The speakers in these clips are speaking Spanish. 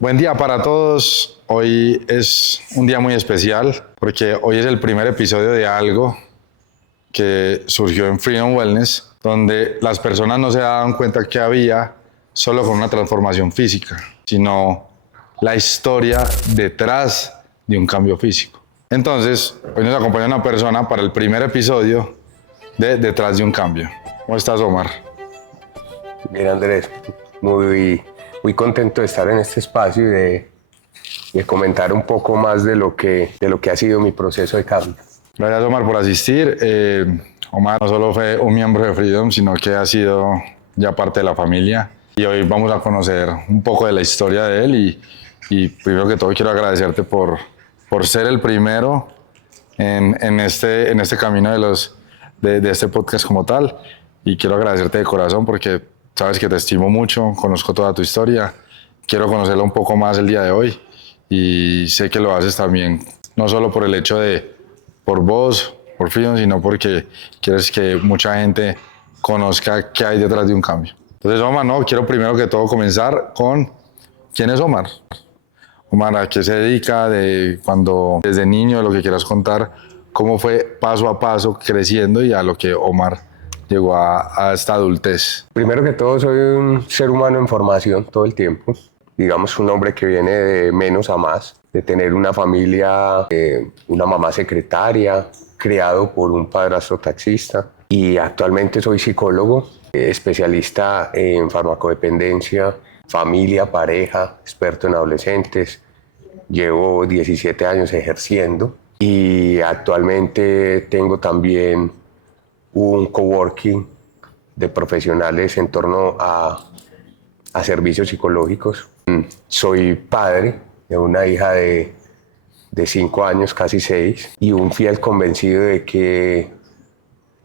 Buen día para todos. Hoy es un día muy especial porque hoy es el primer episodio de algo que surgió en Freedom Wellness, donde las personas no se daban cuenta que había solo con una transformación física, sino la historia detrás de un cambio físico. Entonces, hoy nos acompaña una persona para el primer episodio de Detrás de un Cambio. ¿Cómo estás, Omar? Bien, Andrés, muy contento de estar en este espacio y de comentar un poco más de lo que ha sido mi proceso de cambio. Gracias, Omar, por asistir. Omar no solo fue un miembro de Freedom, sino que ha sido ya parte de la familia. Y hoy vamos a conocer un poco de la historia de él. Y primero que todo quiero agradecerte por ser el primero en este camino de este podcast como tal. Y quiero agradecerte de corazón porque sabes que te estimo mucho, conozco toda tu historia. Quiero conocerla un poco más el día de hoy. Y sé que lo haces también, no solo por el hecho por vos, por Freedom, sino porque quieres que mucha gente conozca qué hay detrás de un cambio. Entonces, Omar, no, quiero primero que todo comenzar con ¿quién es Omar? Omar, ¿a qué se dedica? Desde niño, lo que quieras contar, cómo fue paso a paso creciendo y a lo que Omar llegó a esta adultez. Primero que todo, soy un ser humano en formación todo el tiempo. Digamos, un hombre que viene de menos a más, de tener una familia, una mamá secretaria, criado por un padrastro taxista. Y actualmente soy psicólogo, especialista en farmacodependencia, familia, pareja, experto en adolescentes. Llevo 17 años ejerciendo y actualmente tengo también un coworking de profesionales en torno a servicios psicológicos. Soy padre de una hija de 5 años, casi 6, y un fiel convencido de que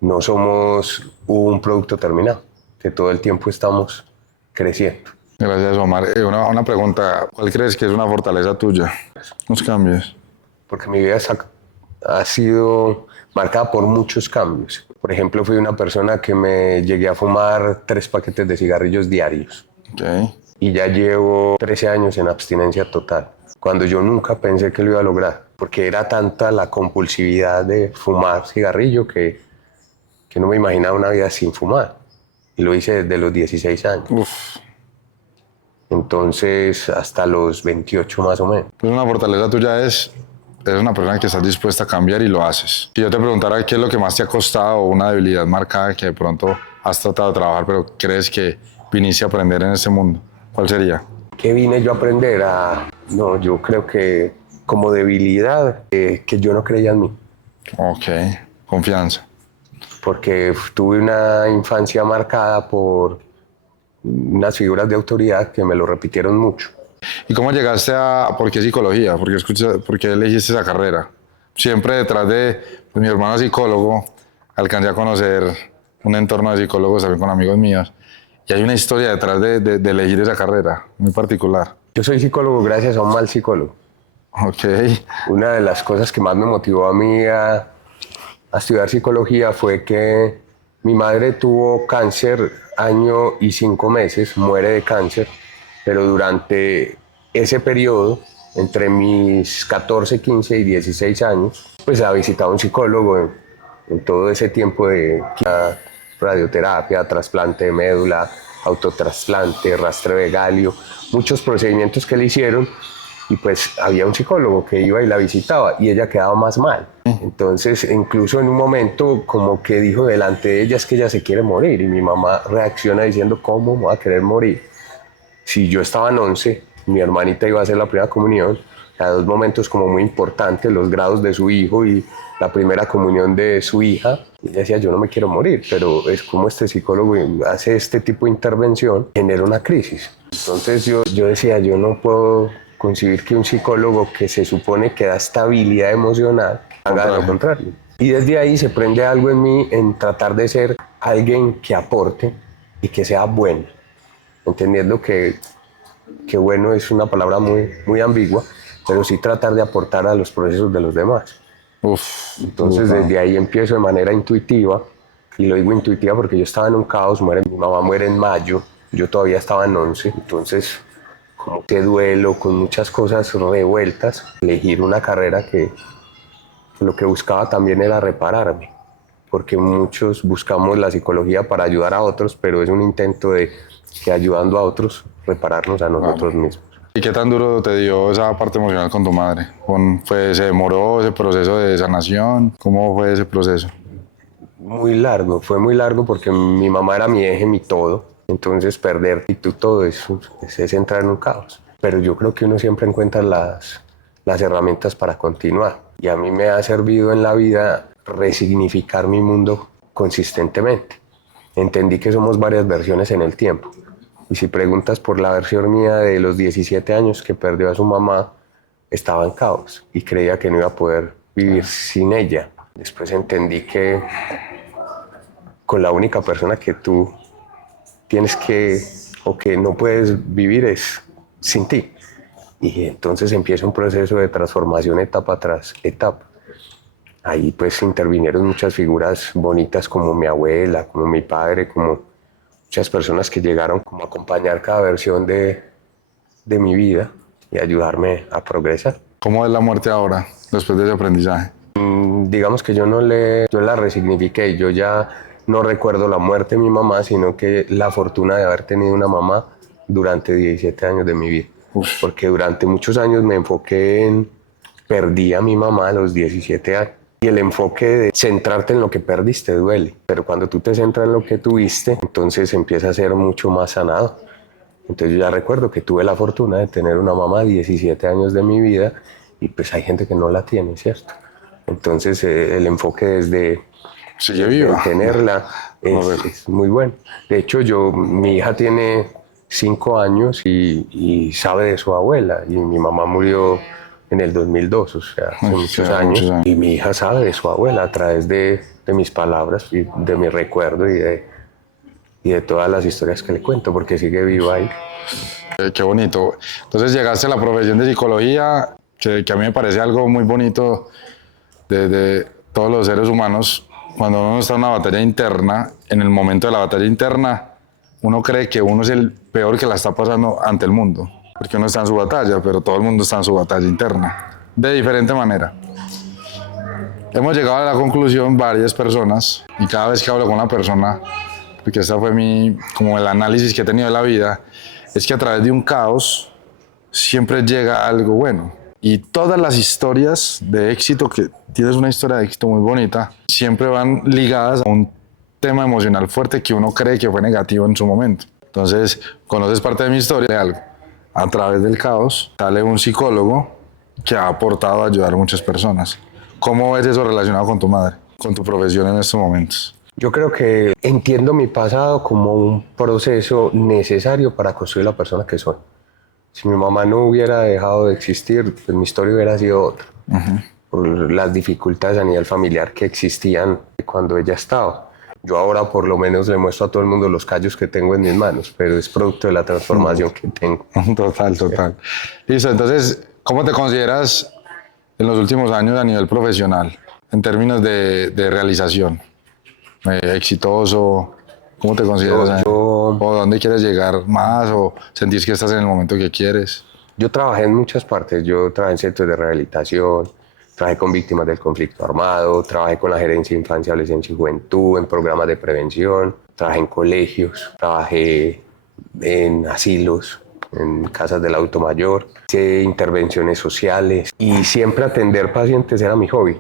no somos un producto terminado, que todo el tiempo estamos creciendo. Gracias, Omar. Una pregunta, ¿cuál crees que es una fortaleza tuya? Los cambios. Porque mi vida ha sido marcada por muchos cambios. Por ejemplo, fui una persona que me llegué a fumar 3 paquetes de cigarrillos diarios. Okay. Y ya llevo 13 años en abstinencia total, cuando yo nunca pensé que lo iba a lograr, porque era tanta la compulsividad de fumar cigarrillo que no me imaginaba una vida sin fumar. Y lo hice desde los 16 años. Uf. Entonces, hasta los 28 más o menos. Pues una fortaleza tuya es una persona que estás dispuesta a cambiar y lo haces. Si yo te preguntara qué es lo que más te ha costado o una debilidad marcada que de pronto has tratado de trabajar, pero crees que viniste a aprender en este mundo, ¿cuál sería? ¿Qué vine yo a aprender? No, yo creo que como debilidad, que yo no creía en mí. Ok, confianza. Porque tuve una infancia marcada por unas figuras de autoridad que me lo repitieron mucho. ¿Y cómo llegaste por qué psicología? ¿Por qué elegiste esa carrera? Siempre detrás de mi hermano psicólogo, alcancé a conocer un entorno de psicólogos también con amigos míos. Y hay una historia detrás de elegir esa carrera, muy particular. Yo soy psicólogo gracias a un mal psicólogo. Ok. Una de las cosas que más me motivó a mí a estudiar psicología fue que mi madre tuvo cáncer 1 año y 5 meses, muere de cáncer, pero durante ese periodo, entre mis 14, 15 y 16 años, pues ha visitado un psicólogo en todo ese tiempo de radioterapia, trasplante de médula, autotrasplante, rastreo de galio, muchos procedimientos que le hicieron. Y pues había un psicólogo que iba y la visitaba y ella quedaba más mal. Entonces, incluso en un momento como que dijo delante de ella es que ella se quiere morir y mi mamá reacciona diciendo ¿cómo me va a querer morir? Si yo estaba en 11, mi hermanita iba a hacer la primera comunión, a 2 momentos como muy importantes, los grados de su hijo y la primera comunión de su hija. Y ella decía, yo no me quiero morir, pero es como este psicólogo hace este tipo de intervención, genera una crisis. Entonces yo decía, yo no puedo concebir que un psicólogo que se supone que da estabilidad emocional haga lo contrario. Y desde ahí se prende algo en mí en tratar de ser alguien que aporte y que sea bueno, entendiendo que bueno es una palabra muy ambigua, pero sí tratar de aportar a los procesos de los demás. Entonces desde ahí empiezo de manera intuitiva, y lo digo intuitiva porque yo estaba en un caos, mi mamá muere en mayo, yo todavía estaba en 11, entonces como que duelo, con muchas cosas revueltas, elegir una carrera que lo que buscaba también era repararme, porque muchos buscamos la psicología para ayudar a otros, pero es un intento de que ayudando a otros, repararnos a nosotros mismos. ¿Y qué tan duro te dio esa parte emocional con tu madre? ¿Se demoró ese proceso de sanación? ¿Cómo fue ese proceso? Muy largo, fue muy largo porque mi mamá era mi eje, mi todo. Entonces perder y tú todo eso es entrar en un caos. Pero yo creo que uno siempre encuentra las herramientas para continuar. Y a mí me ha servido en la vida resignificar mi mundo consistentemente. Entendí que somos varias versiones en el tiempo. Y si preguntas por la versión mía de los 17 años que perdió a su mamá, estaba en caos y creía que no iba a poder vivir sin ella. Después entendí que con la única persona que tú tienes que o que no puedes vivir es sin ti. Y entonces empieza un proceso de transformación etapa tras etapa. Ahí pues intervinieron muchas figuras bonitas como mi abuela, como mi padre, como muchas personas que llegaron como a acompañar cada versión de mi vida y ayudarme a progresar. ¿Cómo es la muerte ahora, después de ese aprendizaje? Digamos que yo la resignifiqué, yo ya no recuerdo la muerte de mi mamá, sino que la fortuna de haber tenido una mamá durante 17 años de mi vida. Uf. Porque durante muchos años me enfoqué en, perdí a mi mamá a los 17 años. Y el enfoque de centrarte en lo que perdiste duele, pero cuando tú te centras en lo que tuviste, entonces empieza a ser mucho más sanado. Entonces yo ya recuerdo que tuve la fortuna de tener una mamá 17 años de mi vida y pues hay gente que no la tiene, ¿cierto? Entonces el enfoque desde Sigue viva. tenerla es muy bueno. De hecho, mi hija tiene 5 años y sabe de su abuela y mi mamá murió en el 2002, o sea, hace muchos años. Y mi hija sabe de su abuela a través de mis palabras y de mi recuerdo y de todas las historias que le cuento, porque sigue viva ahí. Qué bonito. Entonces llegaste a la profesión de psicología, que a mí me parece algo muy bonito de todos los seres humanos. Cuando uno está en una batalla interna, en el momento de la batalla interna, uno cree que uno es el peor que la está pasando ante el mundo, porque uno está en su batalla, pero todo el mundo está en su batalla interna, de diferente manera. Hemos llegado a la conclusión varias personas, y cada vez que hablo con una persona, porque esta fue como el análisis que he tenido de la vida, es que a través de un caos siempre llega algo bueno. Y todas las historias de éxito, que tienes una historia de éxito muy bonita, siempre van ligadas a un tema emocional fuerte que uno cree que fue negativo en su momento. Entonces, conoces parte de mi historia de algo. A través del caos sale un psicólogo que ha aportado a ayudar a muchas personas. ¿Cómo ves eso relacionado con tu madre, con tu profesión en estos momentos? Yo creo que entiendo mi pasado como un proceso necesario para construir la persona que soy. Si mi mamá no hubiera dejado de existir, pues mi historia hubiera sido otra. Por las dificultades a nivel familiar que existían cuando ella estaba. Yo ahora por lo menos le muestro a todo el mundo los callos que tengo en mis manos, pero es producto de la transformación que tengo. Total, total. Listo, entonces, ¿cómo te consideras en los últimos años a nivel profesional, en términos de realización? ¿Exitoso? ¿Cómo te consideras? ¿O dónde quieres llegar más? ¿O sentís que estás en el momento que quieres? Yo trabajé en muchas partes. Yo trabajé en centros de rehabilitación, trabajé con víctimas del conflicto armado, trabajé con la gerencia de infancia, adolescencia y juventud, en programas de prevención, trabajé en colegios, trabajé en asilos, en casas del adulto mayor, hice intervenciones sociales y siempre atender pacientes era mi hobby.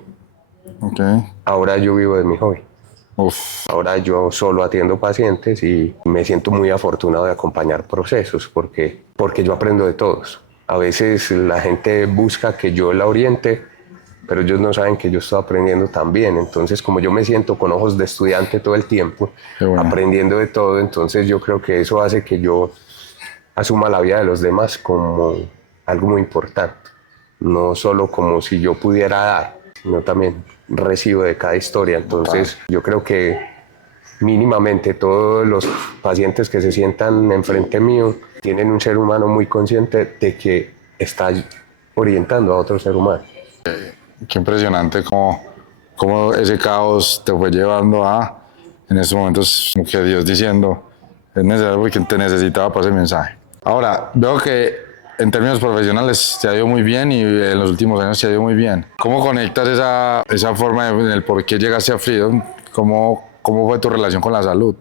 Okay. Ahora yo vivo de mi hobby. Uf. Ahora yo solo atiendo pacientes y me siento muy afortunado de acompañar procesos porque yo aprendo de todos. A veces la gente busca que yo la oriente, pero ellos no saben que yo estoy aprendiendo también. Entonces, como yo me siento con ojos de estudiante todo el tiempo, aprendiendo de todo, entonces yo creo que eso hace que yo asuma la vida de los demás como algo muy importante. No solo como si yo pudiera dar, sino también recibo de cada historia. Entonces, yo creo que mínimamente todos los pacientes que se sientan enfrente mío tienen un ser humano muy consciente de que está orientando a otro ser humano. Qué impresionante cómo ese caos te fue llevando a, en estos momentos, como que Dios diciendo, es necesario porque te necesitaba para ese mensaje. Ahora, veo que en términos profesionales te ha ido muy bien y en los últimos años te ha ido muy bien. ¿Cómo conectas esa forma en el por qué llegaste a Freedom? ¿Cómo fue tu relación con la salud?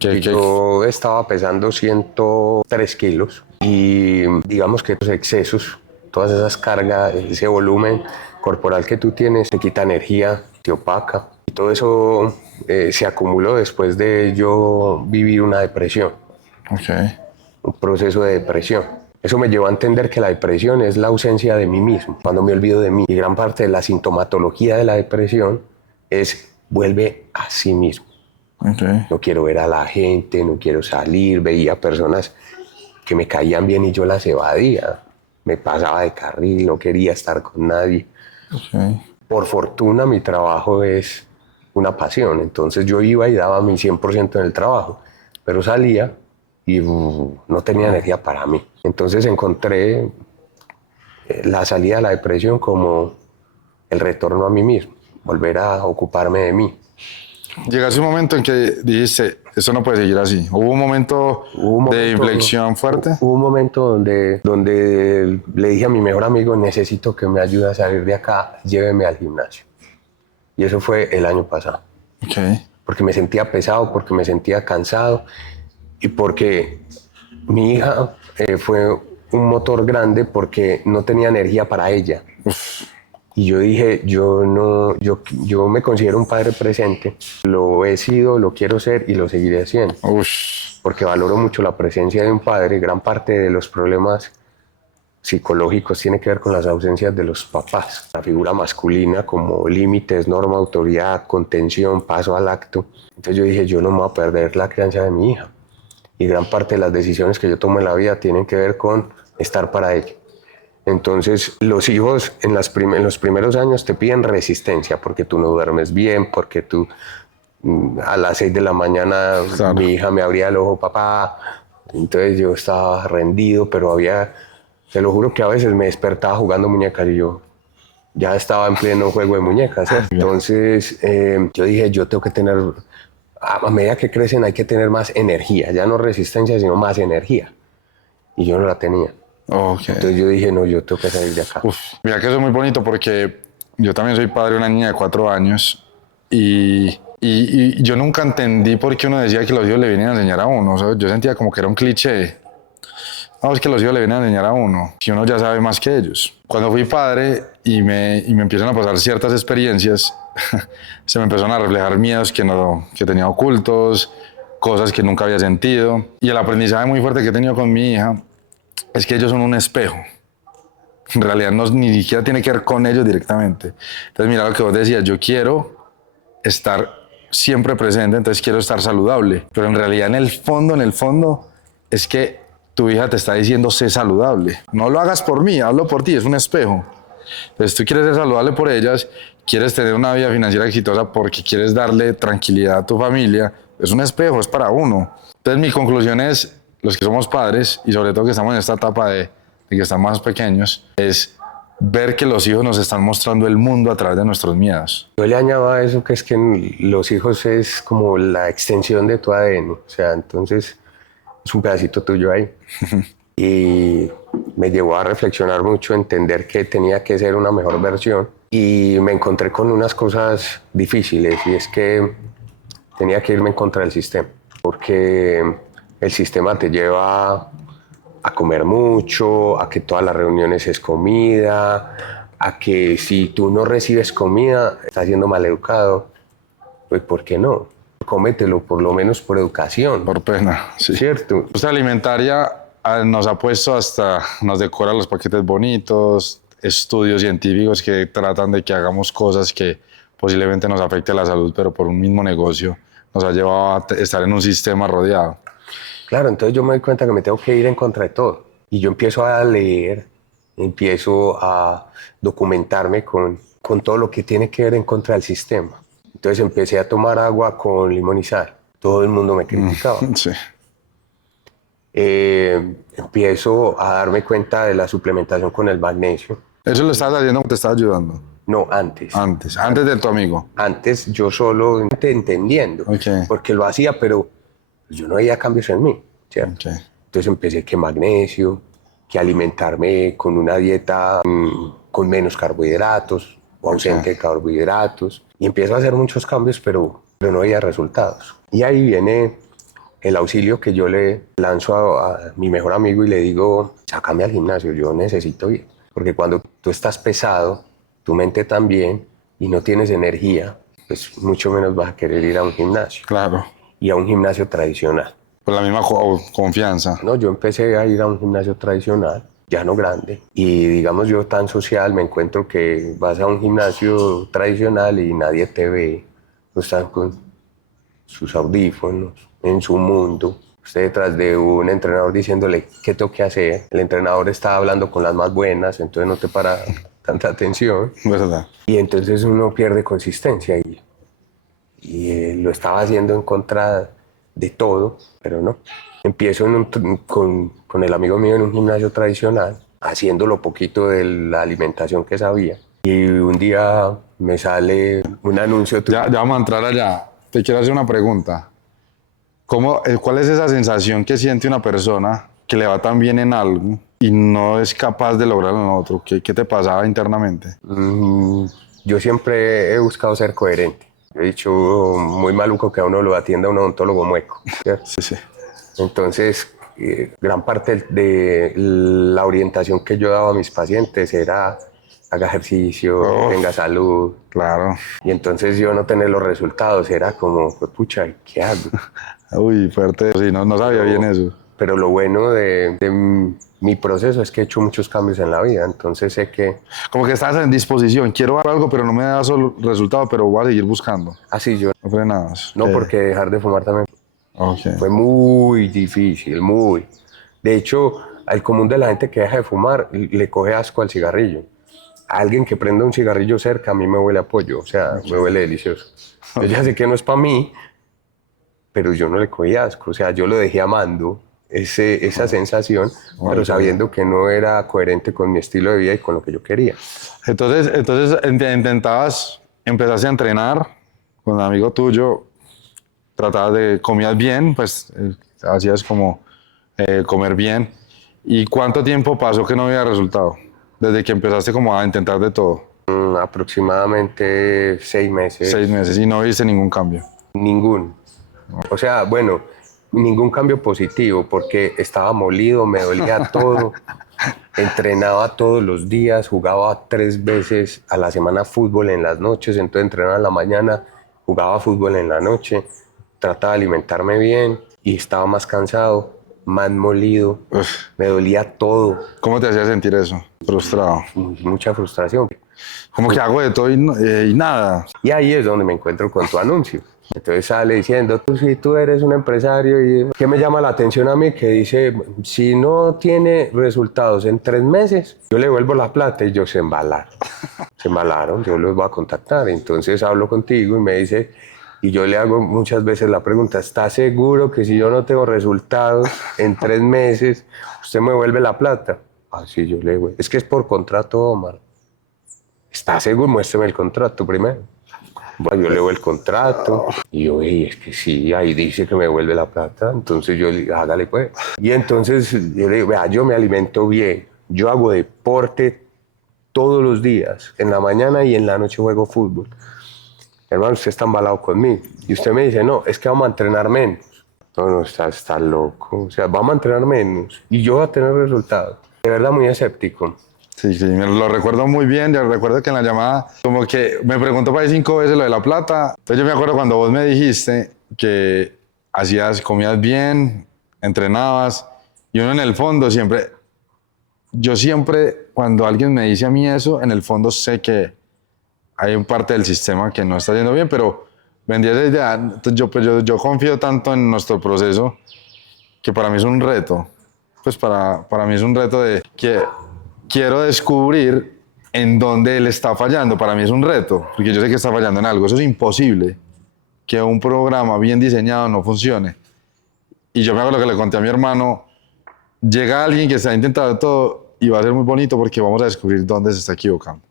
Yo estaba pesando 103 kilos y digamos que los excesos, todas esas cargas, ese volumen corporal que tú tienes, te quita energía, te opaca. Y todo eso se acumuló después de yo vivir una depresión, Okay. un proceso de depresión. Eso me llevó a entender que la depresión es la ausencia de mí mismo, cuando me olvido de mí. Y gran parte de la sintomatología de la depresión es vuelve a sí mismo. Okay. No quiero ver a la gente, no quiero salir, veía personas que me caían bien y yo las evadía. Me pasaba de carril, no quería estar con nadie. Okay. Por fortuna mi trabajo es una pasión, entonces yo iba y daba mi 100% en el trabajo, pero salía y no tenía energía para mí. Entonces encontré la salida de la depresión como el retorno a mí mismo, volver a ocuparme de mí. Llegaste un momento en que dijiste, esto no puede seguir así. ¿Hubo un momento de inflexión fuerte? Hubo un momento donde le dije a mi mejor amigo, necesito que me ayude a salir de acá, lléveme al gimnasio. Y eso fue el año pasado. Okay. Porque me sentía pesado, porque me sentía cansado y porque mi hija fue un motor grande porque no tenía energía para ella. Uf. Y yo dije, yo me considero un padre presente, lo he sido, lo quiero ser y lo seguiré siendo. Uf. Porque valoro mucho la presencia de un padre. Gran parte de los problemas psicológicos tiene que ver con las ausencias de los papás. La figura masculina como límites, norma, autoridad, contención, paso al acto. Entonces yo dije, yo no me voy a perder la crianza de mi hija. Y gran parte de las decisiones que yo tomo en la vida tienen que ver con estar para ella. Entonces, los hijos en los primeros años te piden resistencia porque tú no duermes bien, porque tú a las 6 de la mañana Claro. mi hija me abría el ojo, papá. Entonces yo estaba rendido, pero te lo juro que a veces me despertaba jugando muñecas y yo ya estaba en pleno juego de muñecas. Entonces yo dije, yo tengo que tener, a medida que crecen hay que tener más energía, ya no resistencia, sino más energía. Y yo no la tenía. Okay. Entonces yo dije, no, yo tengo que salir de acá. Uf, mira que eso es muy bonito porque yo también soy padre de una niña de 4 años y yo nunca entendí por qué uno decía que los hijos le venían a enseñar a uno. O sea, yo sentía como que era un cliché. No, es que los hijos le vienen a enseñar a uno, que uno ya sabe más que ellos. Cuando fui padre y me empiezan a pasar ciertas experiencias, se me empezaron a reflejar miedos que tenía ocultos, cosas que nunca había sentido. Y el aprendizaje muy fuerte que he tenido con mi hija es que ellos son un espejo. En realidad ni siquiera tiene que ver con ellos directamente. Entonces mira lo que vos decías, yo quiero estar siempre presente, entonces quiero estar saludable. Pero en realidad en el fondo, es que tu hija te está diciendo sé saludable. No lo hagas por mí, hazlo por ti, es un espejo. Entonces tú quieres ser saludable por ellas, quieres tener una vida financiera exitosa porque quieres darle tranquilidad a tu familia, es un espejo, es para uno. Entonces mi conclusión es, los que somos padres y sobre todo que estamos en esta etapa de que están más pequeños, es ver que los hijos nos están mostrando el mundo a través de nuestros miedos. Yo le añado a eso que es que los hijos es como la extensión de tu ADN, o sea, entonces es un pedacito tuyo ahí. Y me llevó a reflexionar mucho, entender que tenía que ser una mejor versión y me encontré con unas cosas difíciles y es que tenía que irme en contra del sistema, porque el sistema te lleva a comer mucho, a que todas las reuniones es comida, a que si tú no recibes comida, estás siendo maleducado. Pues, ¿por qué no? Cómetelo, por lo menos por educación. Por pena, sí. ¿Cierto? La industria alimentaria nos ha puesto nos decora los paquetes bonitos, estudios científicos que tratan de que hagamos cosas que posiblemente nos afecte a la salud, pero por un mismo negocio nos ha llevado a estar en un sistema rodeado. Claro, entonces yo me doy cuenta que me tengo que ir en contra de todo. Y yo empiezo a leer, empiezo a documentarme con todo lo que tiene que ver en contra del sistema. Entonces empecé a tomar agua con limón y sal. Todo el mundo me criticaba. Sí. Empiezo a darme cuenta de la suplementación con el magnesio. ¿Eso lo estabas haciendo o te estaba ayudando? No, antes. Antes de tu amigo. Antes yo solo entendiendo, Okay. porque lo hacía, pero yo no veía cambios en mí, ¿cierto? Okay. Entonces empecé que magnesio, que alimentarme con una dieta con menos carbohidratos o ausente de carbohidratos. Y empiezo a hacer muchos cambios, pero no había resultados. Y ahí viene el auxilio que yo le lanzo a mi mejor amigo y le digo, sácame al gimnasio, yo necesito ir. Porque cuando tú estás pesado, tu mente también, y no tienes energía, pues mucho menos vas a querer ir a un gimnasio. Claro. Y a un gimnasio tradicional. Con la misma confianza. No, yo empecé a ir a un gimnasio tradicional, ya no grande, y digamos yo tan social me encuentro que vas a un gimnasio tradicional y nadie te ve, no están con sus audífonos, en su mundo, usted detrás de un entrenador diciéndole qué tengo que hacer, el entrenador está hablando con las más buenas, entonces no te para tanta atención, ¿Verdad? y entonces uno pierde consistencia y lo estaba haciendo en contra de todo, pero no. Empiezo con el amigo mío en un gimnasio tradicional, haciendo lo poquito de la alimentación que sabía. Y un día me sale un anuncio. Ya vamos a entrar allá. Te quiero hacer una pregunta. ¿Cuál es esa sensación que siente una persona que le va tan bien en algo y no es capaz de lograrlo en otro? ¿Qué te pasaba internamente? Yo siempre he buscado ser coherente. He dicho, muy maluco que a uno lo atienda un odontólogo mueco, ¿cierto? Sí, sí. Entonces, gran parte de la orientación que yo daba a mis pacientes era haga ejercicio, tenga salud. Claro. Y entonces yo no tener los resultados era como, pues, pucha, ¿qué hago? Uy, fuerte. Sí, no sabía bien eso. Pero lo bueno de mi proceso es que he hecho muchos cambios en la vida, entonces sé que... Como que estás en disposición. Quiero algo, pero no me da solo resultado, pero voy a seguir buscando. Así yo... No frenadas. No, porque dejar de fumar también Okay. fue muy difícil, muy. De hecho, al común de la gente que deja de fumar le coge asco al cigarrillo. Alguien que prenda un cigarrillo cerca a mí me huele a pollo, o sea, me huele delicioso. Yo ya sé que no es para mí, pero yo no le cogí asco, o sea, yo lo dejé amando esa sensación, pero sabiendo que no era coherente con mi estilo de vida y con lo que yo quería. Entonces empezaste a entrenar con un amigo tuyo, tratabas comías bien, pues hacías como comer bien. ¿Y cuánto tiempo pasó que no había resultado? Desde que empezaste como a intentar de todo. Aproximadamente 6 meses. 6 meses y no viste ningún cambio. Ninguno. O sea, bueno, ningún cambio positivo porque estaba molido, me dolía todo, entrenaba todos los días, jugaba 3 veces a la semana fútbol en las noches, entonces entrenaba en la mañana, jugaba fútbol en la noche, trataba de alimentarme bien y estaba más cansado, más molido, me dolía todo. ¿Cómo te hacía sentir eso? Frustrado. Mucha frustración. Como que hago de todo y nada. Y ahí es donde me encuentro con tu anuncio. Entonces sale diciendo, si tú eres un empresario, y ¿qué me llama la atención a mí? Que dice, si no tiene resultados en 3 meses, yo le devuelvo la plata y ellos se embalaron. Se embalaron, yo los voy a contactar. Entonces hablo contigo y me dice, y yo le hago muchas veces la pregunta, ¿está seguro que si yo no tengo resultados en 3 meses, usted me devuelve la plata? Ah, sí, yo le digo, es que es por contrato, Omar. ¿Está seguro? Muéstrame el contrato primero. Bueno, yo leo el contrato y yo, es que sí, ahí dice que me devuelve la plata, entonces yo le digo, hágale pues. Y entonces yo le digo, vea, yo me alimento bien, yo hago deporte todos los días, en la mañana y en la noche juego fútbol. Hermano, usted está embalado conmigo. Y usted me dice, no, es que vamos a entrenar menos. No, está loco, o sea, vamos a entrenar menos y yo voy a tener resultados. De verdad, muy escéptico. Sí, me lo recuerdo muy bien. Yo recuerdo que en la llamada, como que me preguntó para ahí 5 veces lo de la plata. Entonces yo me acuerdo cuando vos me dijiste que comías bien, entrenabas, y uno en el fondo yo siempre, cuando alguien me dice a mí eso, en el fondo sé que hay un parte del sistema que no está yendo bien, pero vendí esa idea. Entonces yo confío tanto en nuestro proceso que para mí es un reto. Pues para mí es un reto de que quiero descubrir en dónde él está fallando. Para mí es un reto, porque yo sé que está fallando en algo. Eso es imposible, que un programa bien diseñado no funcione. Y yo me hago lo que le conté a mi hermano. Llega alguien que está intentando todo y va a ser muy bonito porque vamos a descubrir dónde se está equivocando.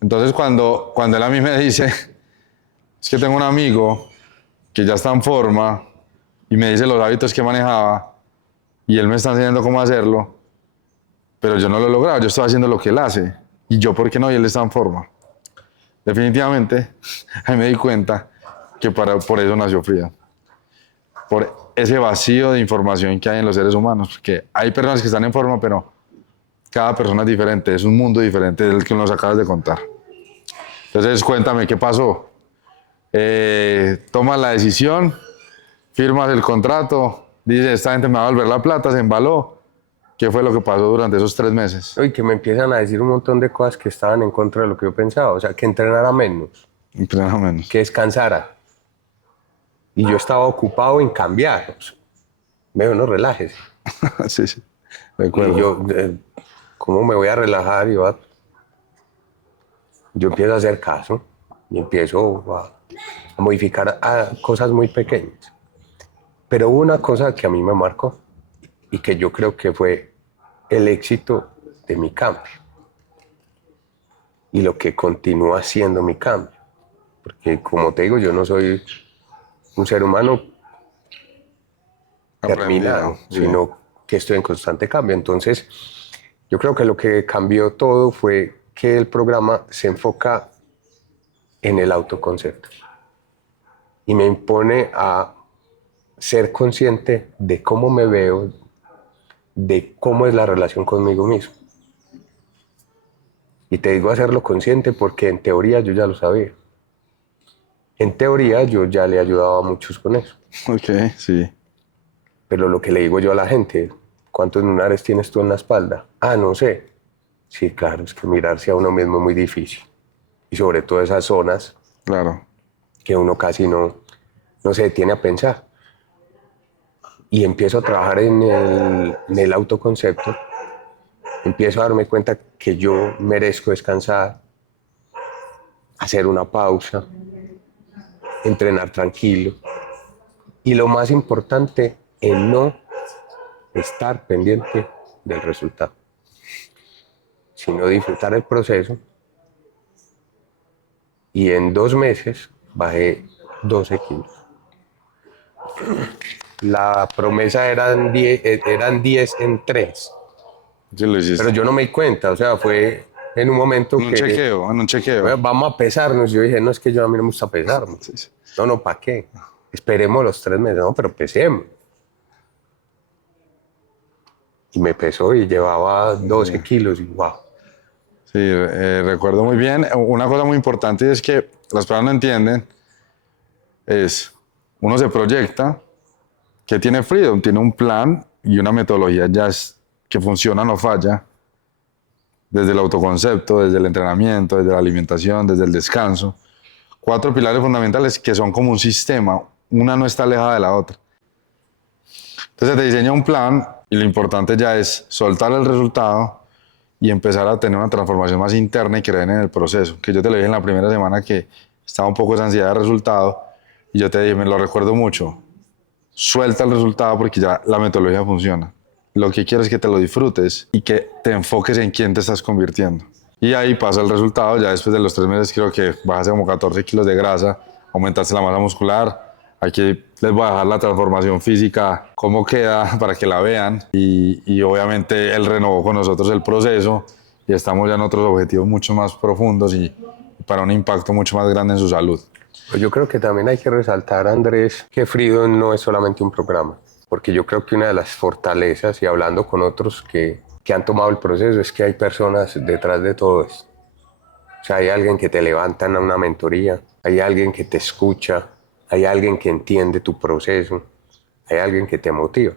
Entonces cuando él a mí me dice, es que tengo un amigo que ya está en forma y me dice los hábitos que manejaba y él me está enseñando cómo hacerlo, pero yo no lo he logrado, yo estoy haciendo lo que él hace, y yo, ¿por qué no? Y él está en forma. Definitivamente, ahí me di cuenta que por eso nació Freedom, por ese vacío de información que hay en los seres humanos, porque hay personas que están en forma, pero cada persona es diferente, es un mundo diferente del que nos acabas de contar. Entonces, cuéntame, ¿qué pasó? Tomas la decisión, firmas el contrato, dices, esta gente me va a devolver la plata, se embaló. ¿Qué fue lo que pasó durante esos 3 meses? Y que me empiezan a decir un montón de cosas que estaban en contra de lo que yo pensaba. O sea, que entrenara menos, Más o menos. que descansara. Y yo estaba ocupado en cambiar. O sea, veo, no relájese. Sí, sí, Y recuerdo. yo, ¿cómo me voy a relajar? Yo empiezo a hacer caso y empiezo a modificar cosas muy pequeñas. Pero hubo una cosa que a mí me marcó y que yo creo que fue el éxito de mi cambio y lo que continúa siendo mi cambio. Porque como te digo, yo no soy un ser humano terminado, Aprendido, sí. sino que estoy en constante cambio. Entonces, yo creo que lo que cambió todo fue que el programa se enfoca en el autoconcepto y me impone a ser consciente de cómo me veo, de cómo es la relación conmigo mismo. Y te digo hacerlo consciente porque en teoría yo ya lo sabía. En teoría yo ya le ayudaba a muchos con eso. Ok, sí. Pero lo que le digo yo a la gente, ¿cuántos lunares tienes tú en la espalda? Ah, no sé. Sí, claro, es que mirarse a uno mismo es muy difícil. Y sobre todo esas zonas Claro. que uno casi no se detiene a pensar. Y empiezo a trabajar en el autoconcepto. Empiezo a darme cuenta que yo merezco descansar, hacer una pausa, entrenar tranquilo. Y lo más importante, en no estar pendiente del resultado, sino disfrutar el proceso. Y en 2 meses bajé 12 kilos. La promesa eran 10 en 3, Sí lo hiciste. pero yo no me di cuenta, o sea, fue en un momento En un que chequeo, en un chequeo. vamos a pesarnos. Yo dije, no, es que yo a mí no me gusta pesarme. Sí, sí. No, ¿para qué? Esperemos los 3 meses, no, pero pesemos. Y me pesó y llevaba 12 kilos y wow. Sí, recuerdo muy bien. Una cosa muy importante es que las personas no entienden, es, uno se proyecta que tiene Freedom, tiene un plan y una metodología que funciona, no falla, desde el autoconcepto, desde el entrenamiento, desde la alimentación, desde el descanso. 4 pilares fundamentales que son como un sistema, una no está alejada de la otra. Entonces te diseña un plan y lo importante ya es soltar el resultado y empezar a tener una transformación más interna y creer en el proceso. Que yo te lo dije en la primera semana que estaba un poco esa ansiedad de resultado y yo te dije, me lo recuerdo mucho, suelta el resultado porque ya la metodología funciona. Lo que quiero es que te lo disfrutes y que te enfoques en quién te estás convirtiendo. Y ahí pasa el resultado, ya después de los 3 meses creo que bajaste como 14 kilos de grasa, aumentaste la masa muscular. Aquí les voy a dejar la transformación física, cómo queda para que la vean y obviamente él renovó con nosotros el proceso y estamos ya en otros objetivos mucho más profundos y para un impacto mucho más grande en su salud. Pues yo creo que también hay que resaltar, Andrés, que Freedom no es solamente un programa, porque yo creo que una de las fortalezas, y hablando con otros que han tomado el proceso, es que hay personas detrás de todo esto. O sea, hay alguien que te levanta en una mentoría, hay alguien que te escucha, hay alguien que entiende tu proceso, hay alguien que te motiva.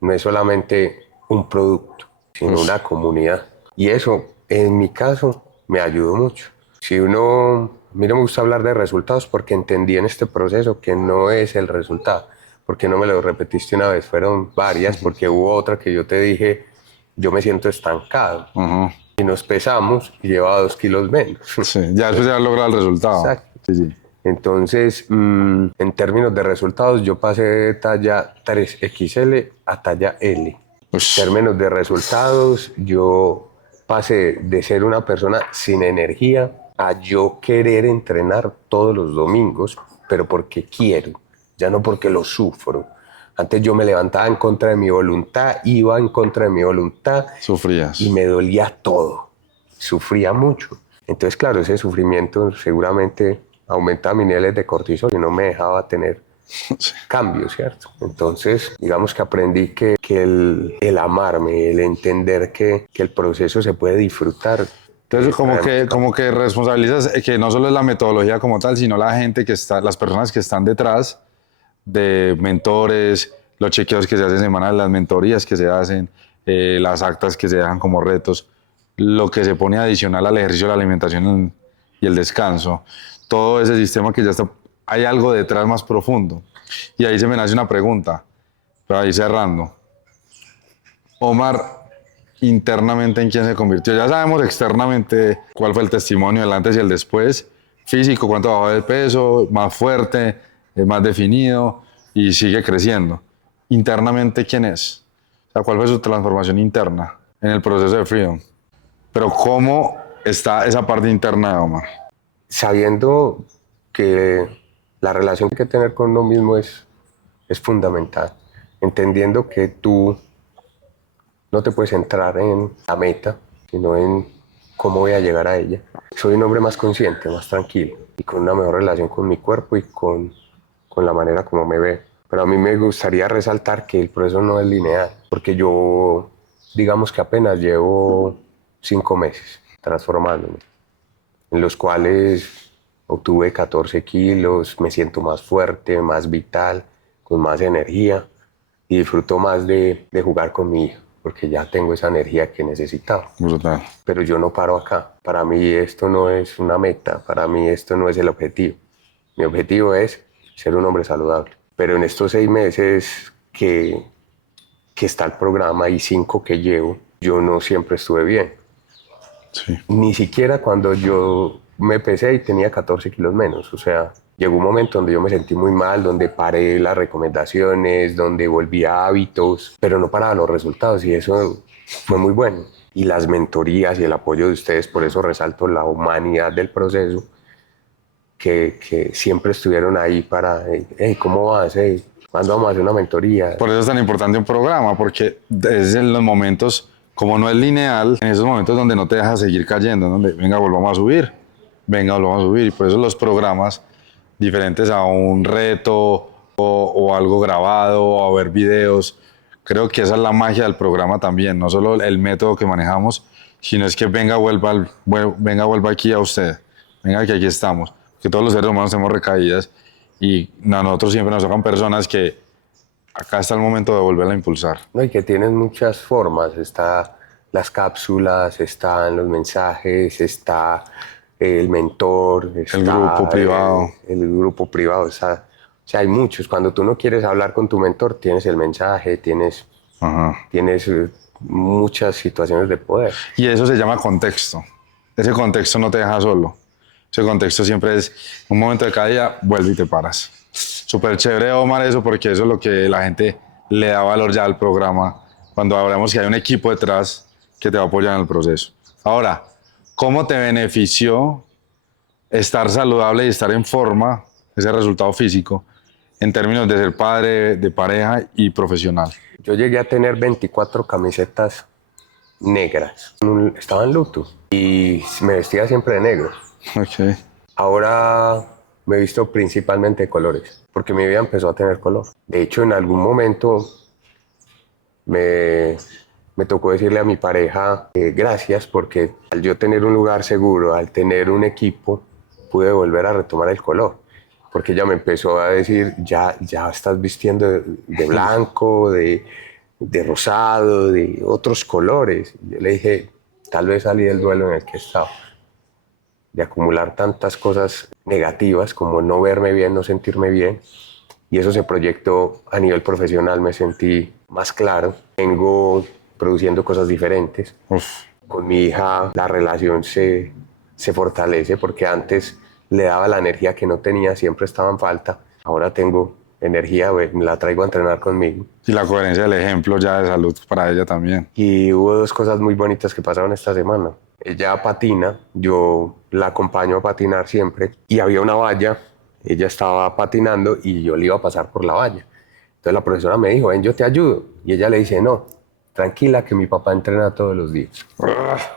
No es solamente un producto, sino una comunidad. Y eso, en mi caso, me ayudó mucho. Si uno, a mí no me gusta hablar de resultados porque entendí en este proceso que no es el resultado, porque no me lo repetiste una vez, fueron varias, porque hubo otra que yo te dije, yo me siento estancado. Y nos pesamos y llevaba 2 kilos menos. Sí, ya después de haber logrado el resultado. Exacto. Sí, sí. Entonces, en términos de resultados, yo pasé de talla 3XL a talla L. En términos de resultados, yo pasé de ser una persona sin energía a yo querer entrenar todos los domingos, pero porque quiero, ya no porque lo sufro, Antes yo me levantaba en contra de mi voluntad, iba en contra de mi voluntad. Sufrías. Y me dolía todo. Sufría mucho. Entonces, claro, ese sufrimiento seguramente aumentaba mis niveles de cortisol y no me dejaba tener cambios, ¿cierto? Entonces, digamos que aprendí que el amarme, el entender que el proceso se puede disfrutar. Entonces, como que responsabilizas que no solo es la metodología como tal, sino la gente que está, las personas que están detrás de mentores, los chequeos que se hacen semanales, las mentorías que se hacen, las actas que se dejan como retos, lo que se pone adicional al ejercicio, la alimentación y el descanso, todo ese sistema que ya está, hay algo detrás más profundo. Y ahí se me nace una pregunta, para ir cerrando. Omar, internamente, ¿en quién se convirtió? Ya sabemos externamente cuál fue el testimonio, el antes y el después. Físico, cuánto bajó de peso, más fuerte, más definido y sigue creciendo. Internamente, ¿quién es? O sea, ¿cuál fue su transformación interna en el proceso de Freedom? Pero ¿cómo está esa parte interna de Omar? Sabiendo que la relación que hay que tener con uno mismo es fundamental. Entendiendo que tú no te puedes centrar en la meta, sino en cómo voy a llegar a ella. Soy un hombre más consciente, más tranquilo y con una mejor relación con mi cuerpo y con la manera como me ve. Pero a mí me gustaría resaltar que el proceso no es lineal, porque yo, digamos que apenas llevo 5 meses transformándome, en los cuales obtuve 14 kilos, me siento más fuerte, más vital, con más energía y disfruto más de jugar con mi hija, porque ya tengo esa energía que necesitaba. Brutal. Pero yo no paro acá. Para mí esto no es una meta, para mí esto no es el objetivo. Mi objetivo es ser un hombre saludable. Pero en estos 6 meses que está el programa y 5 que llevo, yo no siempre estuve bien. Sí. Ni siquiera cuando yo me pesé y tenía 14 kilos menos. O sea, llegó un momento donde yo me sentí muy mal, donde paré las recomendaciones, donde volví a hábitos, pero no paraba los resultados y eso fue muy bueno. Y las mentorías y el apoyo de ustedes, por eso resalto la humanidad del proceso, que siempre estuvieron ahí para, hey, ¿cómo vas? Hey, ¿cuándo vamos a hacer una mentoría? Por eso es tan importante un programa, porque es en los momentos, como no es lineal, en esos momentos donde no te dejas seguir cayendo, donde venga, volvamos a subir, venga, volvamos a subir. Y por eso los programas, diferentes a un reto o algo grabado o a ver videos, creo que esa es la magia del programa también, no solo el método que manejamos, sino es que venga, venga, vuelva aquí a usted, venga, que aquí estamos, que todos los seres humanos tenemos recaídas y a nosotros siempre nos tocan personas que acá está el momento de volverla a impulsar. No, y que tienen muchas formas. Está las cápsulas, están los mensajes, está el mentor, está El grupo privado. el grupo privado. O sea, hay muchos. Cuando tú no quieres hablar con tu mentor, tienes el mensaje, tienes muchas situaciones de poder. Y eso se llama contexto. Ese contexto no te deja solo. Ese contexto siempre es un momento de cada día, vuelve y te paras. Súper chévere, Omar, eso, porque eso es lo que la gente le da valor ya al programa, cuando hablamos que hay un equipo detrás que te va a apoyar en el proceso. Ahora, ¿cómo te benefició estar saludable y estar en forma, ese resultado físico, en términos de ser padre, de pareja y profesional? Yo llegué a tener 24 camisetas negras. Estaba en luto y me vestía siempre de negro. Okay. Ahora me he visto principalmente de colores, porque mi vida empezó a tener color. De hecho, en algún momento me tocó decirle a mi pareja gracias, porque al yo tener un lugar seguro, al tener un equipo, pude volver a retomar el color. Porque ella me empezó a decir, ya estás vistiendo de blanco, de rosado, de otros colores. Y yo le dije, tal vez salí del duelo en el que estaba, de acumular tantas cosas negativas como no verme bien, no sentirme bien. Y eso se proyectó a nivel profesional, me sentí más claro. Vengo produciendo cosas diferentes. Uf. Con mi hija la relación se fortalece, porque antes le daba la energía que no tenía, siempre estaba en falta. Ahora tengo energía, la traigo a entrenar conmigo. Y la coherencia del ejemplo ya de salud para ella también. Y hubo 2 cosas muy bonitas que pasaron esta semana. Ella patina, yo la acompaño a patinar siempre, y había una valla, ella estaba patinando y yo le iba a pasar por la valla. Entonces la profesora me dijo, ven, yo te ayudo. Y ella le dice, no, tranquila que mi papá entrena todos los días.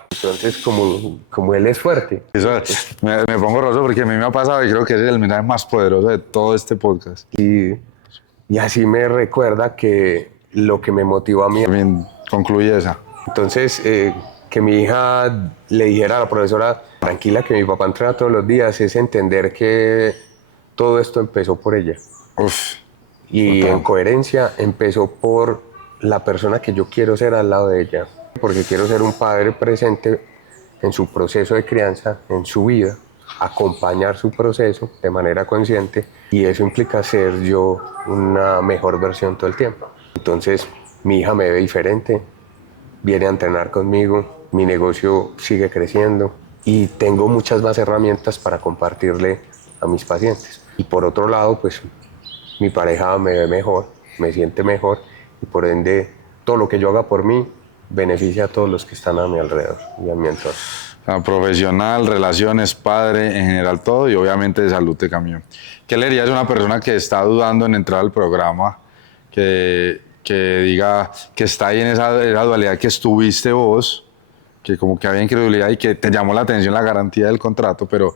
Entonces, como él es fuerte. Eso, me pongo roso porque a mí me ha pasado y creo que es el mensaje más poderoso de todo este podcast. Y así me recuerda que lo que me motivó a mí. También concluye esa. Entonces, que mi hija le dijera a la profesora, tranquila que mi papá entrena todos los días, es entender que todo esto empezó por ella. Uf, Y total. en coherencia empezó por la persona que yo quiero ser al lado de ella, porque quiero ser un padre presente en su proceso de crianza, en su vida, acompañar su proceso de manera consciente, y eso implica ser yo una mejor versión todo el tiempo. Entonces mi hija me ve diferente, viene a entrenar conmigo, mi negocio sigue creciendo y tengo muchas más herramientas para compartirle a mis pacientes. Y por otro lado, pues mi pareja me ve mejor, me siente mejor y por ende todo lo que yo haga por mí beneficia a todos los que están a mi alrededor y a mi entorno. Profesional, relaciones, padre, en general todo y obviamente de salud de camión. ¿Qué le dirías a una persona que está dudando en entrar al programa, que diga que está ahí en esa dualidad que estuviste vos, que como que había incredulidad y que te llamó la atención la garantía del contrato, pero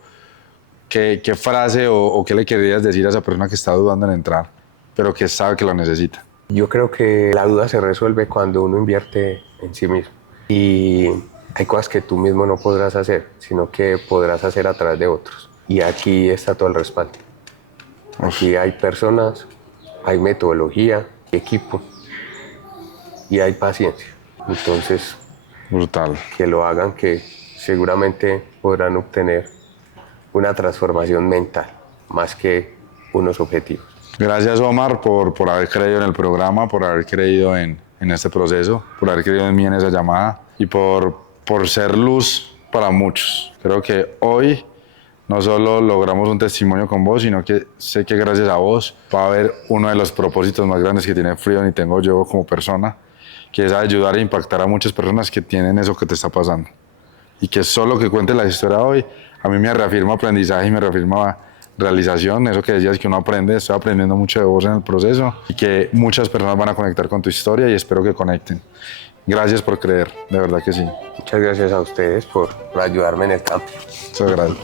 qué frase o qué le querías decir a esa persona que está dudando en entrar, pero que sabe que lo necesita? Yo creo que la duda se resuelve cuando uno invierte en sí mismo. Y hay cosas que tú mismo no podrás hacer, sino que podrás hacer a través de otros. Y aquí está todo el respaldo. Aquí hay personas, hay metodología, equipo y hay paciencia. Entonces, Brutal. que lo hagan, que seguramente podrán obtener una transformación mental, más que unos objetivos. Gracias, Omar, por haber creído en el programa, por haber creído en este proceso, por haber creído en mí en esa llamada y por ser luz para muchos. Creo que hoy no solo logramos un testimonio con vos, sino que sé que gracias a vos va a haber uno de los propósitos más grandes que tiene Freedom y tengo yo como persona, que es ayudar e impactar a muchas personas que tienen eso que te está pasando. Y que solo que cuentes la historia hoy, a mí me reafirma aprendizaje y me reafirma realización, eso que decías que uno aprende, estoy aprendiendo mucho de vos en el proceso y que muchas personas van a conectar con tu historia y espero que conecten. Gracias por creer, de verdad que sí. Muchas gracias a ustedes por ayudarme en el campo. Muchas gracias.